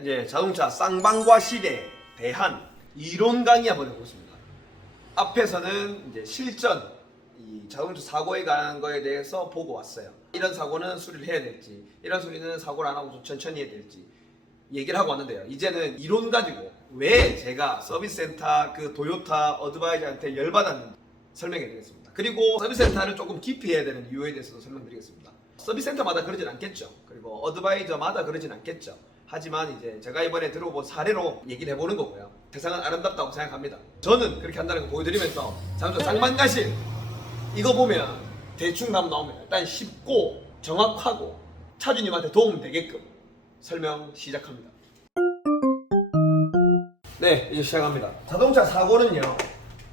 이제 자동차 쌍방과실에 대한 이론 강의 한번 해보겠습니다. 앞에서는 이제 실전, 이 자동차 사고에 관한 거에 대해서 보고 왔어요. 이런 사고는 수리를 해야 될지, 이런 수리는 사고를 안 하고 좀 천천히 해야 될지 얘기를 하고 왔는데요. 이제는 이론 가지고 왜 제가 서비스센터 그 도요타 어드바이저한테 열받았는지 설명해 드리겠습니다. 그리고 서비스센터를 조금 깊이 해야 되는 이유에 대해서도 설명드리겠습니다. 서비스센터마다 그러진 않겠죠. 그리고 어드바이저마다 그러진 않겠죠. 하지만 이제 제가 이번에 들어본 사례로 얘기를 해보는 거고요. 세상은 아름답다고 생각합니다. 저는 그렇게 한다는 거 보여드리면서 자동차 쌍방과실 이거 보면 대충 답 나옵니다. 일단 쉽고 정확하고 차주님한테 도움 되게끔 설명 시작합니다. 네, 이제 시작합니다. 자동차 사고는요,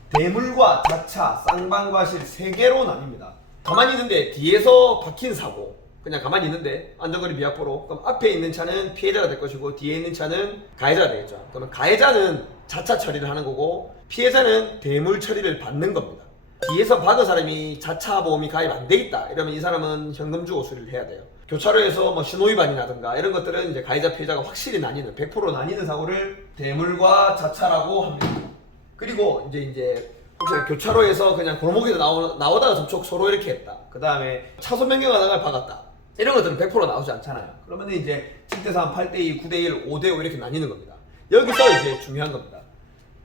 대물과 자차, 쌍방과실 3개로 나뉩니다. 가만히 있는데 뒤에서 박힌 사고, 그냥 가만히 있는데 안전거리 미확보로, 그럼 앞에 있는 차는 피해자가 될 것이고 뒤에 있는 차는 가해자가 되겠죠. 그러면 가해자는 자차 처리를 하는 거고 피해자는 대물 처리를 받는 겁니다. 뒤에서 박은 사람이 자차 보험이 가입 안 돼 있다 이러면 이 사람은 현금 주고 수리를 해야 돼요. 교차로에서 뭐 신호위반이라든가 이런 것들은 이제 가해자 피해자가 확실히 나뉘는 100% 나뉘는 사고를 대물과 자차라고 합니다. 그리고 이제 혹시 교차로에서 그냥 골목에서 나오다가 접촉 서로 이렇게 했다. 그 다음에 차선 변경하다가 박았다. 이런 것들은 100% 나오지 않잖아요. 그러면 이제 7대3, 8대2, 9대1, 5대5 이렇게 나뉘는 겁니다. 여기서 이제 중요한 겁니다.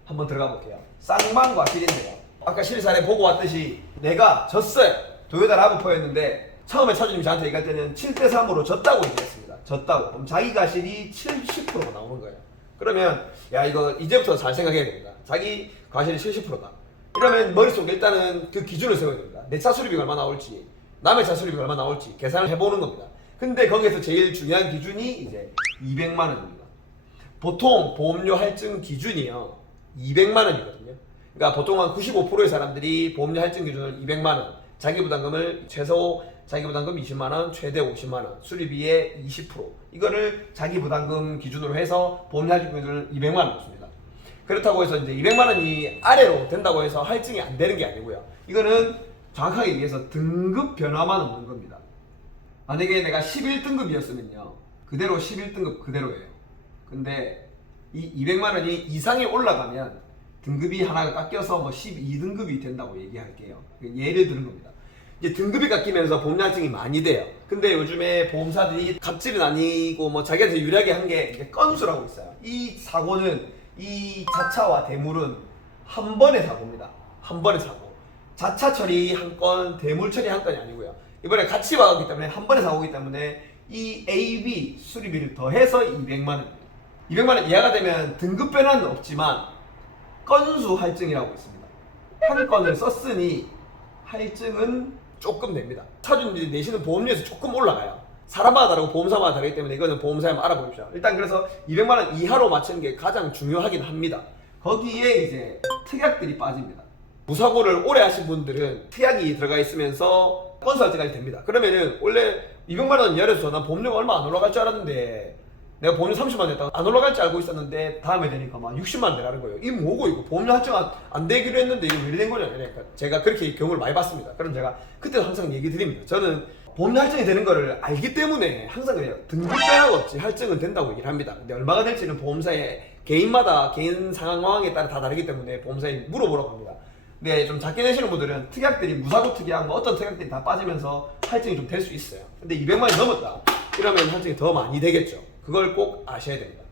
한번 들어가 볼게요. 쌍방과실인데요. 아까 실사례 보고 왔듯이 내가 졌어요. 도요타 라브4였는데 처음에 차주님이 저한테 얘기할 때는 7대3으로 졌다고 얘기했습니다. 졌다고. 그럼 자기 과실이 70%가 나오는 거예요. 그러면 야 이거 이제부터 잘 생각해야 됩니다. 자기 과실이 70%다. 이러면 머릿속에 일단은 그 기준을 세워야 됩니다. 내 차 수리비가 얼마 나올지, 남의 차 수리비가 얼마 나올지 계산을 해보는 겁니다. 근데 거기에서 제일 중요한 기준이 이제 200만 원입니다. 보통 보험료 할증 기준이요 200만 원이거든요. 그러니까 보통 한 95%의 사람들이 보험료 할증 기준을 200만 원, 자기부담금을 최소 자기부담금 20만 원, 최대 50만 원, 수리비의 20% 이거를 자기부담금 기준으로 해서 보험료 할증 기준을 200만 원 놓습니다. 그렇다고 해서 이제 200만 원이 아래로 된다고 해서 할증이 안 되는 게 아니고요. 이거는 정확하게 얘기해서 등급 변화만 없는 겁니다. 만약에 내가 11등급이었으면요. 그대로 11등급 그대로예요. 근데 이 200만 원이 이상이 올라가면 등급이 하나가 깎여서 뭐 12등급이 된다고 얘기할게요. 예를 드는 겁니다. 이제 등급이 깎이면서 보험료 할증이 많이 돼요. 근데 요즘에 보험사들이 갑질은 아니고 뭐 자기한테 유리하게 한 게 건수라고 있어요. 이 사고는 이 자차와 대물은 한 번의 사고입니다. 한 번의 사고. 자차 처리 한 건, 대물 처리 한 건이 아니고요. 이번에 같이 와가기 때문에 한 번의 사고이기 때문에 이 A, B 수리비를 더해서 200만 원입니다. 200만 원 이하가 되면 등급 변화는 없지만 건수 할증이라고 있습니다. 한 건을 썼으니 할증은 조금 냅니다. 차주님들이 내시는 보험료에서 조금 올라가요. 사람마다 다르고 보험사마다 다르기 때문에 이거는 보험사에 한번 알아보십시오. 일단 그래서 200만 원 이하로 맞추는 게 가장 중요하긴 합니다. 거기에 이제 특약들이 빠집니다. 무사고를 오래 하신 분들은 특약이 들어가 있으면서 건수 할증까지 됩니다. 그러면은 원래 200만 원 이하에서 난 보험료가 얼마 안 올라갈 줄 알았는데 내가 보험료 30만 원 냈다가 안 올라갈 줄 알고 있었는데 다음에 되니까 막 60만 원 내라는 거예요. 이거 뭐고 이거 보험료 할증 안 되기로 했는데 이거 왜 된 거냐. 그러니까 제가 그렇게 경우를 많이 봤습니다. 그럼 제가 그때도 항상 얘기 드립니다. 저는 보험료 할증이 되는 거를 알기 때문에 항상 그래요. 등급 변화가 없이 할증은 된다고 얘기를 합니다. 근데 얼마가 될지는 보험사의 개인마다 개인 상황에 따라 다 다르기 때문에 보험사에 물어보라고 합니다. 근데 좀 작게 내시는 분들은 특약들이 무사고 특약 뭐 어떤 특약들이 다 빠지면서 할증이 좀 될 수 있어요. 근데 200만 원이 넘었다 이러면 할증이 더 많이 되겠죠. 그걸 꼭 아셔야 됩니다.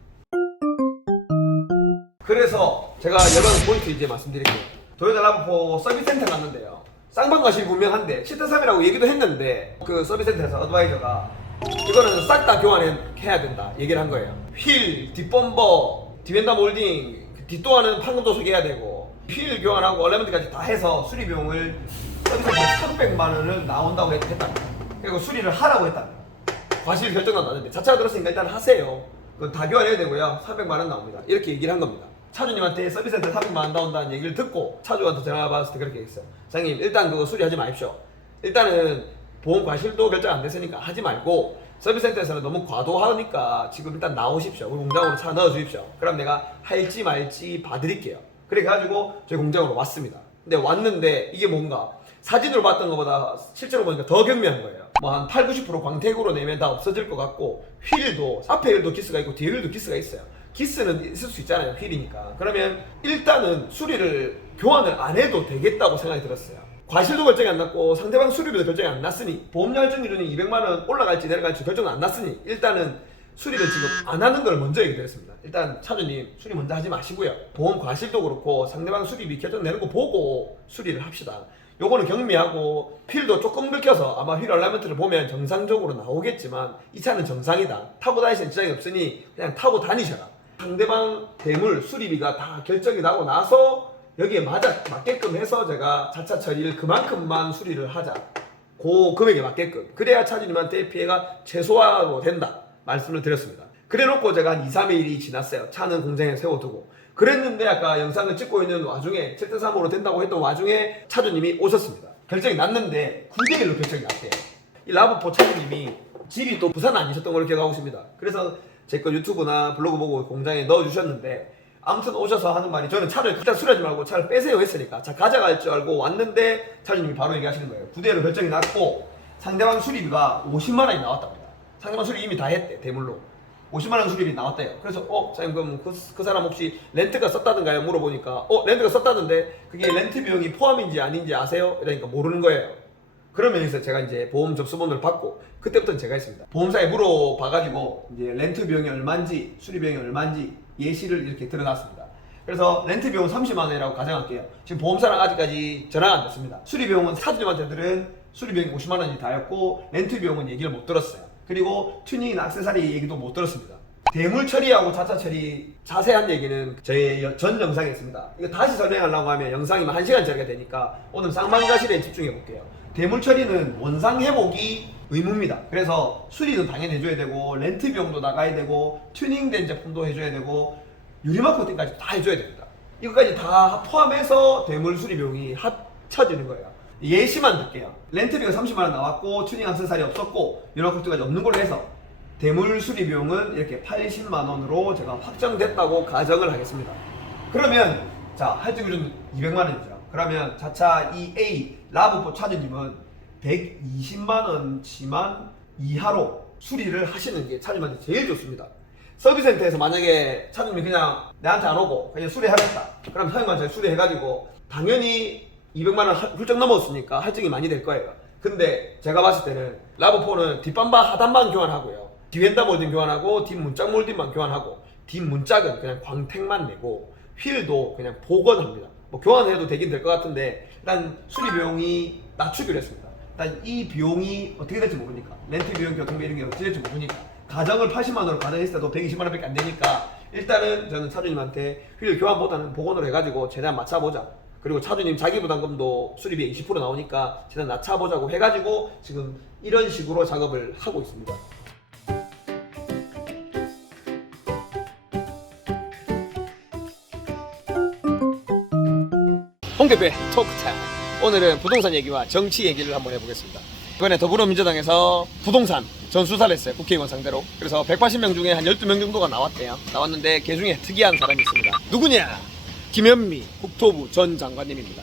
그래서 제가 여러 포인트 이제 말씀드릴게요. 도요타 라브4 서비스센터 갔는데요. 쌍방과실이 분명한데 7대3이라고 얘기도 했는데 그 서비스센터에서 어드바이저가 이거는 싹 다 교환해야 된다 얘기를 한 거예요. 휠, 뒷범버, 디벤더 몰딩, 뒷도어는 판금도 소개해야 되고 휠 교환하고 얼레먼트까지 다 해서 수리 비용을 서비스센터 300만 원을 나온다고 했답니다. 그리고 수리를 하라고 했답니다. 과실 결정은 나는데 자차가 들었으니까 일단 하세요. 그건 다 교환해야 되고요. 300만 원 나옵니다. 이렇게 얘기를 한 겁니다. 차주님한테 서비스센터 300만 원 나온다는 얘기를 듣고 차주한테 전화 받았을 때 그렇게 얘기했어요. 사장님 일단 그거 수리하지 마십시오. 일단은 보험 과실도 결정 안 됐으니까 하지 말고 서비스센터에서는 너무 과도하니까 지금 일단 나오십시오. 우리 공장으로 차 넣어주십시오. 그럼 내가 할지 말지 봐드릴게요. 그래가지고 저희 공장으로 왔습니다. 근데 왔는데 이게 뭔가 사진으로 봤던 것보다 실제로 보니까 더 경미한 거예요. 뭐 한 8, 90% 광택으로 내면 다 없어질 것 같고, 휠도 앞에 휠도 기스가 있고 뒤에 휠도 기스가 있어요. 기스는 있을 수 있잖아요, 휠이니까. 그러면 일단은 수리를 교환을 안 해도 되겠다고 생각이 들었어요. 과실도 결정이 안 났고 상대방 수리비도 결정이 안 났으니, 보험료 할증기준이 200만원 올라갈지 내려갈지 결정은 안 났으니 일단은 수리를 지금 안 하는 걸 먼저 얘기드렸습니다. 일단 차주님 수리 먼저 하지 마시고요, 보험 과실도 그렇고 상대방 수리비 결정되는 거 보고 수리를 합시다. 요거는 경미하고 휠도 조금 긁혀서 아마 휠 얼라이먼트를 보면 정상적으로 나오겠지만 이 차는 정상이다, 타고 다니시는 지장이 없으니 그냥 타고 다니셔라. 상대방 대물 수리비가 다 결정이 나고 나서 여기에 맞게끔 해서 제가 자차 처리를 그만큼만 수리를 하자, 그 금액에 맞게끔, 그래야 차주님한테 피해가 최소화로 된다 말씀을 드렸습니다. 그래놓고 제가 한 2, 3일이 지났어요. 차는 공장에 세워두고 그랬는데, 아까 영상을 찍고 있는 와중에 7대3으로 된다고 했던 와중에 차주님이 오셨습니다. 결정이 났는데 9대1로 결정이 났대요. 이 라브4 차주님이 집이 또 부산 아니셨던 걸로 기억하고 있습니다. 그래서 제 거 유튜브나 블로그 보고 공장에 넣어주셨는데, 아무튼 오셔서 하는 말이, 저는 차를 일단 수리하지 말고 차를 빼세요 했으니까 차 가져갈 줄 알고 왔는데 차주님이 바로 얘기하시는 거예요. 9대1로 결정이 났고 상대방 수리비가 50만원이 나왔답니다. 상대방 수리 이미 다 했대, 대물로 50만원 수리비 나왔대요. 그래서 사장님 그럼 그 사람 혹시 렌트가 썼다던가요? 물어보니까 렌트가 썼다던데 그게 렌트 비용이 포함인지 아닌지 아세요? 이러니까 모르는 거예요. 그러면서 제가 이제 보험 접수번호를 받고, 그때부터는 제가 했습니다. 보험사에 물어봐가지고 이제 렌트 비용이 얼마인지 수리 비용이 얼마인지 예시를 이렇게 드러났습니다. 그래서 렌트 비용 30만원이라고 가정할게요. 지금 보험사랑 아직까지 전화가 안 됐습니다. 수리 비용은 차주님한테들은 수리 비용이 50만원이 다였고 렌트 비용은 얘기를 못 들었어요. 그리고 튜닝이나 액세서리 얘기도 못 들었습니다. 대물 처리하고 자차 처리 자세한 얘기는 저희 전 영상에 있습니다. 이거 다시 설명하려고 하면 영상이면 1시간짜리가 되니까 오늘 쌍방과실에 집중해 볼게요. 대물 처리는 원상 회복이 의무입니다. 그래서 수리는 당연히 해줘야 되고 렌트 비용도 나가야 되고 튜닝된 제품도 해줘야 되고 유리막 코팅까지 다 해줘야 됩니다. 이거까지 다 포함해서 대물 수리 비용이 합쳐지는 거예요. 예시만 들게요. 렌트 비용 30만원 나왔고 튜닝 액세서리 없었고 유리막 코팅까지 없는 걸로 해서 대물 수리 비용은 이렇게 80만원으로 제가 확정됐다고 가정을 하겠습니다. 그러면 자, 할증 기준 200만원이죠. 그러면 자차 EA 라브4 차주님은 120만원치만 이하로 수리를 하시는 게 차주님한테 제일 좋습니다. 서비스센터에서 만약에 차주님이 그냥 내한테 안 오고 그냥 수리하겠다, 그럼 사장님한테 수리해가지고 당연히 200만원 훌쩍 넘었으니까 할증이 많이 될 거예요. 근데 제가 봤을 때는 라브4는 뒷반바 하단만 교환하고요, 뒤엔다 몰딩 교환하고 뒷문짝 몰딩만 교환하고 뒷문짝은 그냥 광택만 내고 휠도 그냥 복원합니다. 뭐 교환해도 되긴 될 것 같은데 일단 수리 비용이 낮추기로 했습니다. 일단 이 비용이 어떻게 될지 모르니까, 렌트 비용, 교통비 이런 게 어떻게 될지 모르니까, 가정을 80만원으로 가정했을 때도 120만원밖에 안 되니까 일단은 저는 차주님한테 휠 교환보다는 복원으로 해가지고 최대한 맞춰보자. 그리고 차주님 자기 부담금도 수리비에 20% 나오니까 최대한 낮춰보자고 해가지고 지금 이런 식으로 작업을 하고 있습니다. 홍대표의 토크타임. 오늘은 부동산 얘기와 정치 얘기를 한번 해보겠습니다. 이번에 더불어민주당에서 부동산 전수사를 했어요, 국회의원 상대로. 그래서 180명 중에 한 12명 정도가 나왔대요. 나왔는데 그 중에 특이한 사람이 있습니다. 누구냐? 김현미 국토부 전 장관님입니다.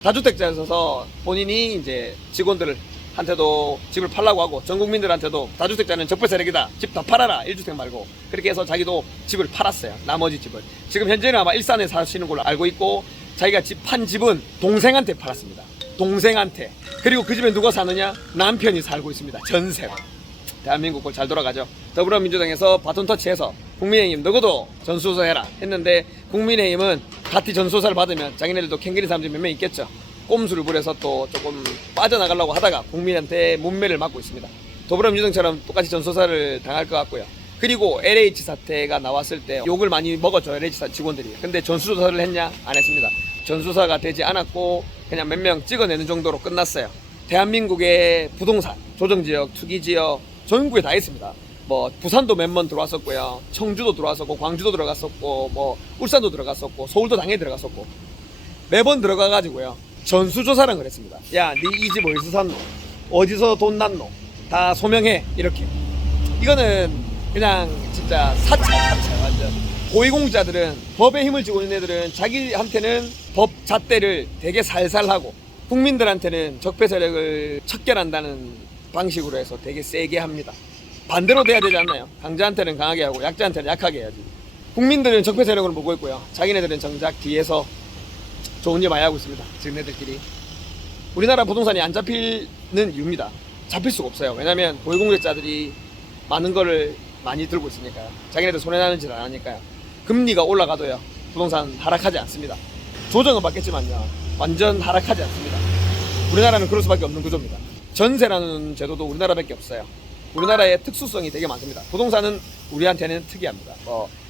다주택자에서 본인이 이제 직원들한테도 집을 팔라고 하고 전 국민들한테도 다주택자는 적폐 세력이다, 집 다 팔아라, 1주택 말고, 그렇게 해서 자기도 집을 팔았어요, 나머지 집을. 지금 현재는 아마 일산에 사시는 걸로 알고 있고, 자기가 집 판 집은 동생한테 팔았습니다. 동생한테. 그리고 그 집에 누가 사느냐? 남편이 살고 있습니다, 전세로. 대한민국 꼴 잘 돌아가죠. 더불어민주당에서 바톤 터치해서 국민의힘 너희도 전수조사 해라 했는데, 국민의힘은 같이 전수조사를 받으면 자기네들도 캥기는 사람들이 몇 명 있겠죠. 꼼수를 부려서 또 조금 빠져나가려고 하다가 국민한테 문매를 맞고 있습니다. 더불어민주당처럼 똑같이 전수조사를 당할 것 같고요. 그리고 LH 사태가 나왔을 때 욕을 많이 먹었죠, LH 직원들이. 근데 전수조사를 했냐? 안 했습니다. 전수조사가 되지 않았고 그냥 몇 명 찍어내는 정도로 끝났어요. 대한민국의 부동산, 조정지역, 투기지역 전국에 다 있습니다. 뭐 부산도 몇 번 들어왔었고요, 청주도 들어왔었고, 광주도 들어갔었고, 뭐 울산도 들어갔었고, 서울도 당연히 들어갔었고, 매번 들어가가지고요 전수조사를 그랬습니다. 야, 니 이 집 어디서 샀노? 어디서 돈 났노? 다 소명해. 이렇게. 이거는 그냥 진짜 사차 완전. 고위공자들은, 법의 힘을 쥐고 있는 애들은 자기한테는 법 잣대를 되게 살살 하고 국민들한테는 적폐 세력을 척결한다는 방식으로 해서 되게 세게 합니다. 반대로 돼야 되지 않나요? 강자한테는 강하게 하고 약자한테는 약하게 해야지. 국민들은 적폐 세력으로 보고 있고요. 자기네들은 정작 뒤에서 좋은 일 많이 하고 있습니다. 지네들끼리. 우리나라 부동산이 안 잡히는 이유입니다. 잡힐 수가 없어요. 왜냐면 고위공직자들이 많은 거를 많이 들고 있으니까요. 자기네들 손해나는 짓 안 하니까요. 금리가 올라가도요, 부동산 하락하지 않습니다. 조정은 받겠지만요, 완전 하락하지 않습니다. 우리나라는 그럴 수밖에 없는 구조입니다. 전세라는 제도도 우리나라밖에 없어요. 우리나라의 특수성이 되게 많습니다. 부동산은 우리한테는 특이합니다.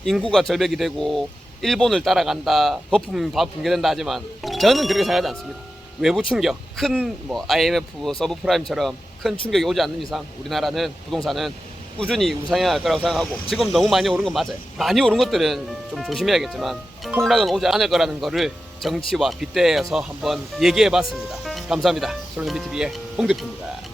인구가 절벽이 되고 일본을 따라간다, 거품 붕괴된다 하지만 저는 그렇게 생각하지 않습니다. 외부 충격, 큰 IMF, 서브프라임처럼 큰 충격이 오지 않는 이상 우리나라는 부동산은 꾸준히 우상향할 거라고 생각하고, 지금 너무 많이 오른 건 맞아요. 많이 오른 것들은 좀 조심해야겠지만 폭락은 오지 않을 거라는 거를 정치와 빗대어서 한번 얘기해 봤습니다. 감사합니다. 솔로미TV의 홍대표입니다.